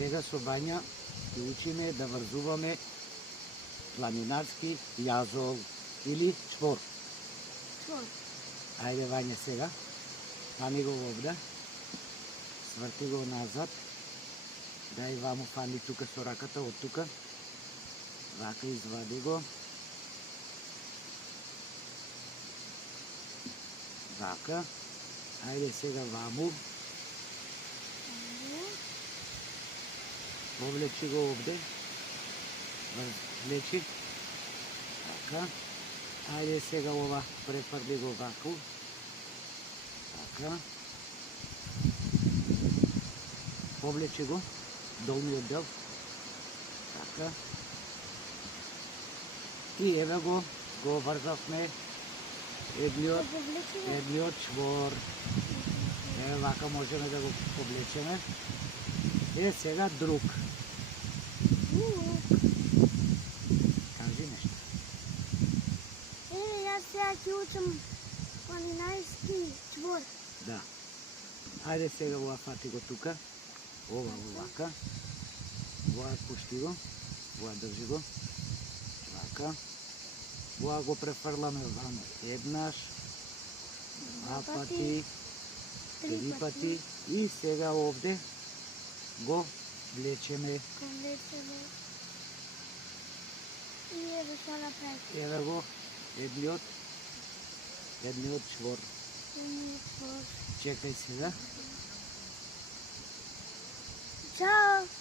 Сега со Вања ќе учиме да врзуваме планинарски јазол или чвор. Чвор. Ајде Вања сега. Фани го овде. Сврти го назад. Дај ваму фани тука со раката од тука. Вака извади го. Вака. Ајде сега ваму. Повлечи го овде. Влечи. Така. Ајде сега ова префрли го ваку. Така. Повлечи го. Долниот дел. Така. И еве го врзавме едниот чвор. Еве вака можеме да го повлечеме. Е, сега друг. Кажи нешто. Јас сега ќе учам планинарски чвор. Да. Ајде сега ова фати го тука. Ова вака. Ова пушти го. Ова држи го. Вака. Ова го префрламе вамо. Еднаш. Два пати. Три пати. И сега овде го влечеме. И еве што направи. Еве го едниот чвор. Чекај сега. Чао!